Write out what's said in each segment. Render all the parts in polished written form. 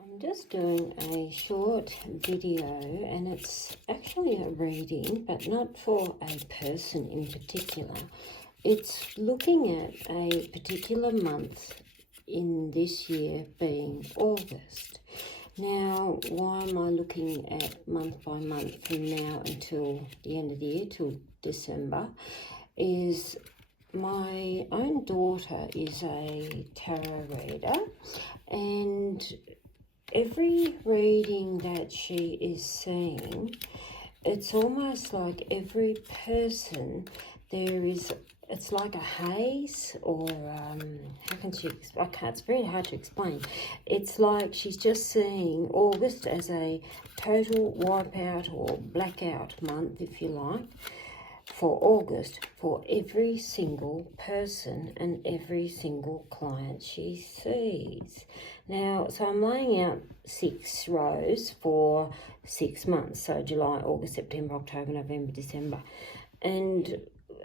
I'm just doing a short video, and it's actually a reading, but not for a person in particular. It's looking at a particular month in this year, being August. Now, why am I looking at month by month from now until the end of the year, till December, is my own daughter is a tarot reader, and every reading that she is seeing, it's almost like every person it's like a haze, or how can she, I can't, it's very hard to explain. It's like she's just seeing August as a total wipeout or blackout month, if you like, for August, for every single person and every single client she sees. Now, so I'm laying out 6 rows for 6 months, so July, August, September, October, November, December. And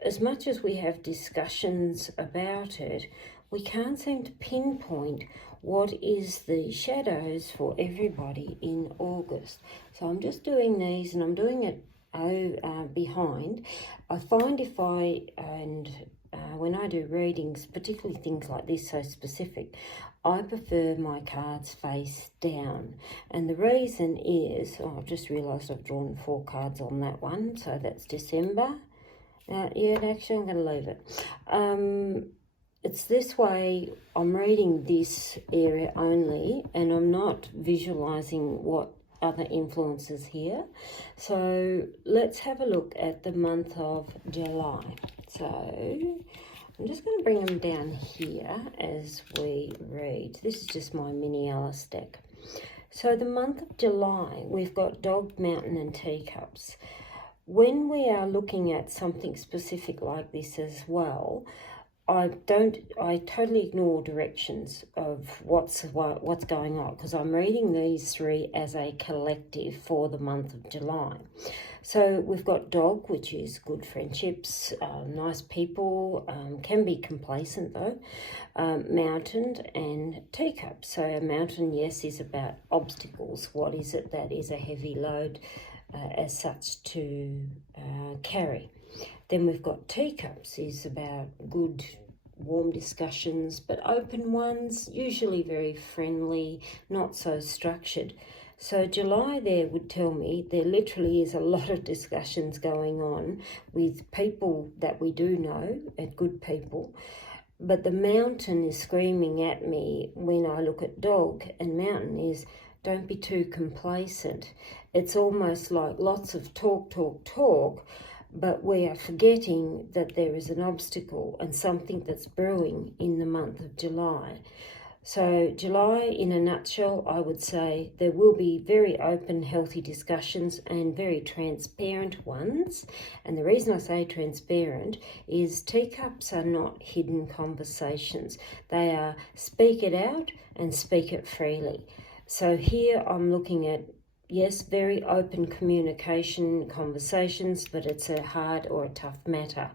as much as we have discussions about it, we can't seem to pinpoint what is the shadows for everybody in August. So I'm just doing these, and I'm doing it behind. I find when I do readings, particularly things like this, so specific, I prefer my cards face down. And the reason is, I've just realised I've drawn 4 cards on that one, so that's December. Yeah, actually I'm going to leave it. It's this way, I'm reading this area only, and I'm not visualising what other influences here. So let's have a look at the month of July. So I'm just going to bring them down here as we read. This is just my mini Alice deck. So the month of July, we've got Dog, Mountain and Teacups. When we are looking at something specific like this as well, I totally ignore directions of what's going on, because I'm reading these 3 as a collective for the month of July. So we've got Dog, which is good friendships, nice people, can be complacent though, Mountain and Teacup. So a mountain, yes, is about obstacles. What is it that is a heavy load as such to carry? Then we've got Teacups, is about good, warm discussions, but open ones, usually very friendly, not so structured. So July there would tell me there literally is a lot of discussions going on with people that we do know, and good people. But the Mountain is screaming at me when I look at Dog, and Mountain is, don't be too complacent. It's almost like lots of talk, but we are forgetting that there is an obstacle and something that's brewing in the month of July. So July, in a nutshell, I would say there will be very open, healthy discussions and very transparent ones. And the reason I say transparent is Teacups are not hidden conversations. They are speak it out and speak it freely. So here I'm looking at, yes, very open communication, conversations, but it's a hard or a tough matter.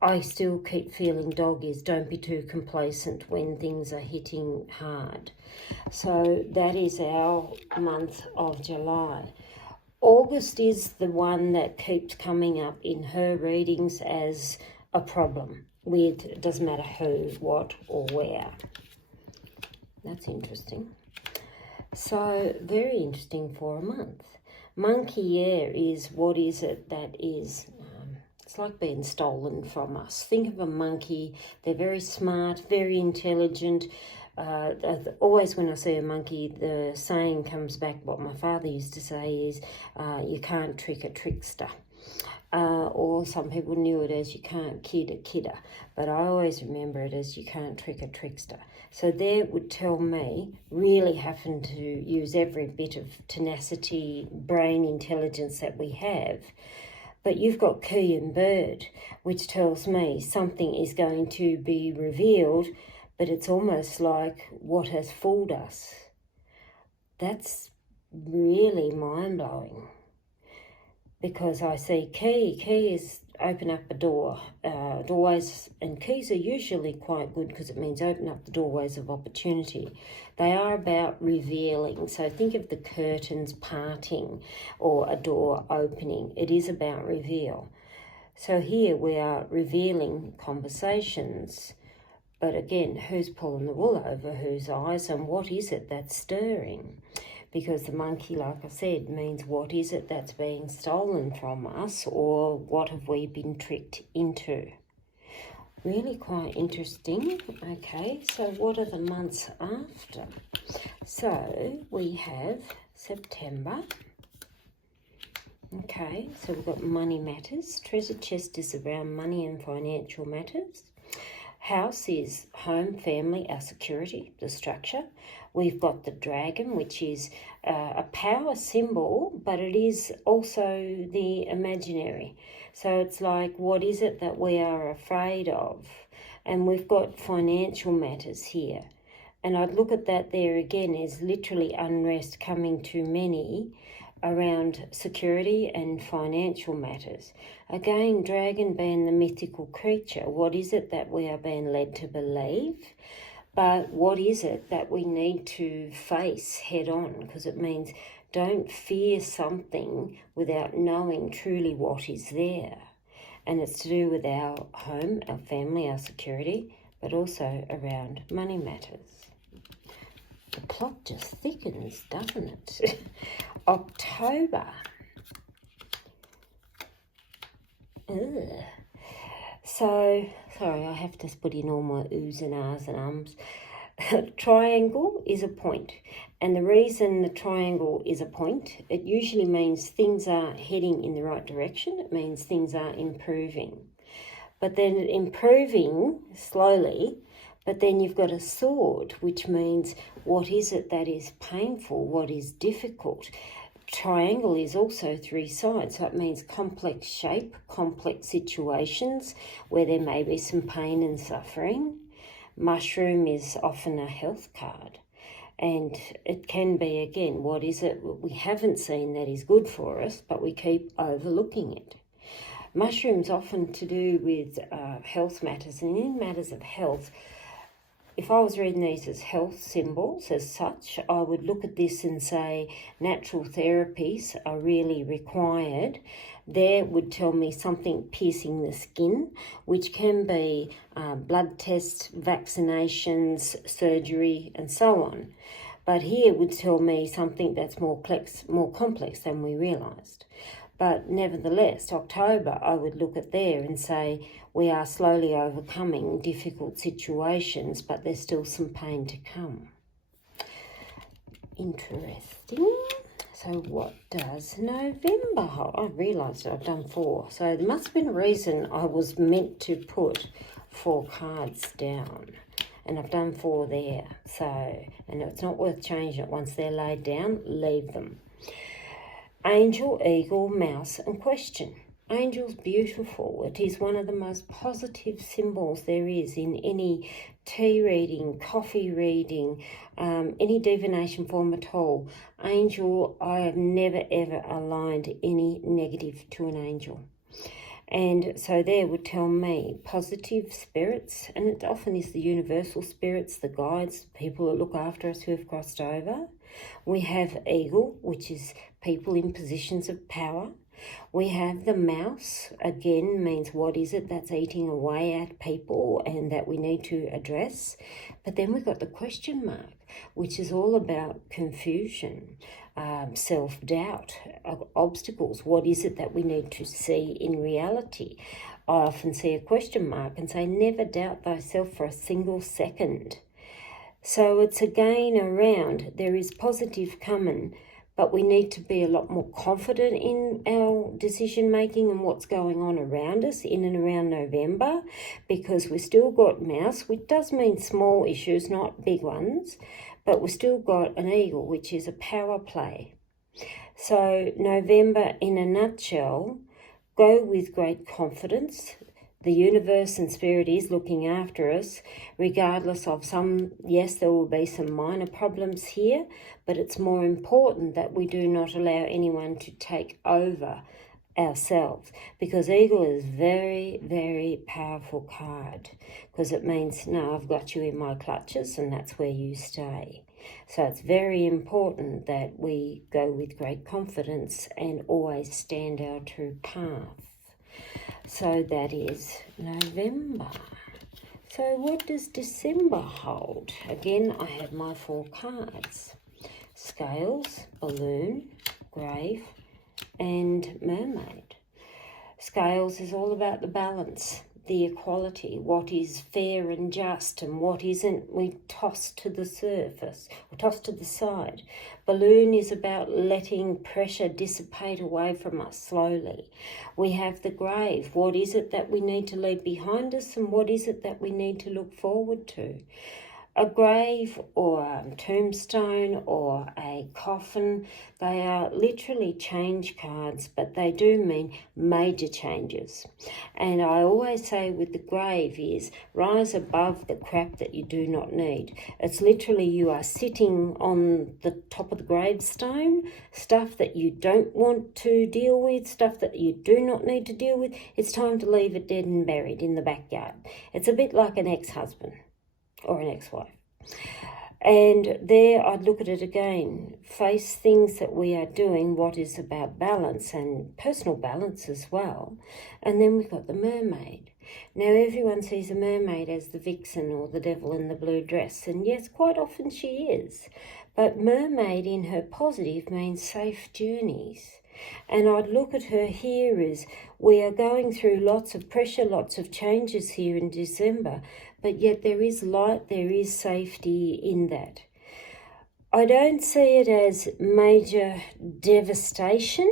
I still keep feeling Dog is, don't be too complacent when things are hitting hard. So that is our month of July. August is the one that keeps coming up in her readings as a problem with, it doesn't matter who, what or where. That's interesting. So very interesting for a month. Monkey air is, what is it that is, it's like being stolen from us. Think of a monkey. They're very smart, very intelligent. Always when I see a monkey, the saying comes back, what my father used to say is, you can't trick a trickster. Or some people knew it as, you can't kid a kidder, but I always remember it as, you can't trick a trickster. So there would tell me, really having to use every bit of tenacity, brain intelligence that we have. But you've got Key and Bird, which tells me something is going to be revealed, but it's almost like what has fooled us. That's really mind-blowing. Because I see Key is open up a door. Doorways and keys are usually quite good because it means open up the doorways of opportunity. They are about revealing. So think of the curtains parting or a door opening. It is about reveal. So here we are revealing conversations. But again, who's pulling the wool over whose eyes, and what is it that's stirring? Because the monkey, like I said, means what is it that's being stolen from us, or what have we been tricked into? Really quite interesting. Okay, so what are the months after? So we have September. Okay, so we've got money matters. Treasure chest is around money and financial matters. House is home, family, our security, the structure. We've got the dragon, which is a power symbol, but it is also the imaginary. So it's like, what is it that we are afraid of? And we've got financial matters here. And I'd look at that there again as literally unrest coming to many around security and financial matters. Again, dragon being the mythical creature, what is it that we are being led to believe? But what is it that we need to face head on? Because it means don't fear something without knowing truly what is there. And it's to do with our home, our family, our security, but also around money matters. The plot just thickens, doesn't it? October. Ugh. So, sorry, I have to put in all my oohs and ahs and ums. Triangle is a point. And the reason the triangle is a point, it usually means things are heading in the right direction. It means things are improving. But then improving slowly, but then you've got a sword, which means what is it that is painful, what is difficult. Triangle is also three sides, so it means complex shape, complex situations where there may be some pain and suffering. Mushroom is often a health card, and it can be, again, what is it we haven't seen that is good for us, but we keep overlooking it. Mushrooms often to do with health matters, and in matters of health, if I was reading these as health symbols as such, I would look at this and say natural therapies are really required. There would tell me something piercing the skin, which can be blood tests, vaccinations, surgery, and so on. But here would tell me something that's more complex than we realised. But nevertheless, October, I would look at there and say we are slowly overcoming difficult situations, but there's still some pain to come. Interesting. So what does November hold? I realised I've done 4. So there must have been a reason I was meant to put 4 cards down. And I've done 4 there. So, and it's not worth changing it. Once they're laid down, leave them. Angel, eagle, mouse, and question. Angel's beautiful. It is one of the most positive symbols there is in any tea reading, coffee reading, any divination form at all. Angel, I have never ever aligned any negative to an angel. And so there would tell me positive spirits, and it often is the universal spirits, the guides, people that look after us who have crossed over. We have eagle, which is people in positions of power. We have the mouse, again, means what is it that's eating away at people and that we need to address. But then we've got the question mark, which is all about confusion, self-doubt, obstacles. What is it that we need to see in reality? I often see a question mark and say, never doubt thyself for a single second. So it's again around, there is positive coming, but we need to be a lot more confident in our decision making and what's going on around us in and around November, because we've still got mouse, which does mean small issues, not big ones, but we've still got an eagle, which is a power play. So November, in a nutshell, go with great confidence. The universe and spirit is looking after us, regardless of yes, there will be some minor problems here, but it's more important that we do not allow anyone to take over ourselves, because Eagle is very, very powerful card, because it means, no, I've got you in my clutches and that's where you stay. So it's very important that we go with great confidence and always stand our true path. So that is November. So what does December hold? Again, I have my 4 cards. Scales, Balloon, Grave, and Mermaid. Scales is all about the balance, the equality, what is fair and just and what isn't, we toss to the surface, or toss to the side. Balloon is about letting pressure dissipate away from us slowly. We have the Grave. What is it that we need to leave behind us and what is it that we need to look forward to? A grave or a tombstone or a coffin, they are literally change cards, but they do mean major changes. And I always say with the grave is rise above the crap that you do not need. It's literally you are sitting on the top of the gravestone, stuff that you don't want to deal with, stuff that you do not need to deal with. It's time to leave it dead and buried in the backyard. It's a bit like an ex-husband or an ex-wife. And there I'd look at it again, face things that we are doing, what is about balance and personal balance as well. And then we've got the mermaid. Now everyone sees a mermaid as the vixen or the devil in the blue dress, and yes, quite often she is. But mermaid in her positive means safe journeys. And I'd look at her here as we are going through lots of pressure, lots of changes here in December, but yet there is light, there is safety in that. I don't see it as major devastation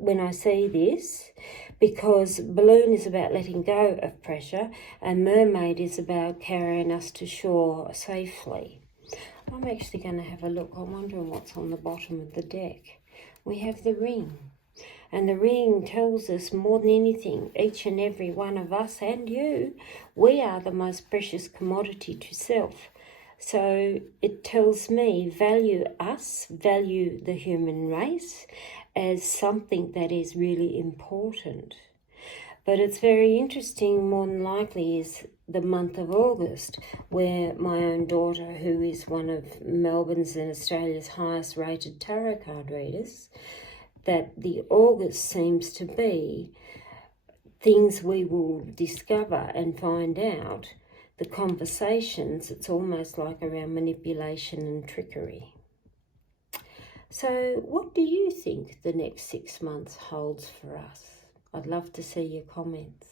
when I see this, because balloon is about letting go of pressure and mermaid is about carrying us to shore safely. I'm actually going to have a look. I'm wondering what's on the bottom of the deck. We have the ring. And the ring tells us more than anything, each and every one of us and you, we are the most precious commodity to self. So it tells me value us, value the human race as something that is really important. But it's very interesting, more than likely, is the month of August, where my own daughter, who is one of Melbourne's and Australia's highest rated tarot card readers, that the August seems to be things we will discover and find out, the conversations, it's almost like around manipulation and trickery. So what do you think the next 6 months holds for us? I'd love to see your comments.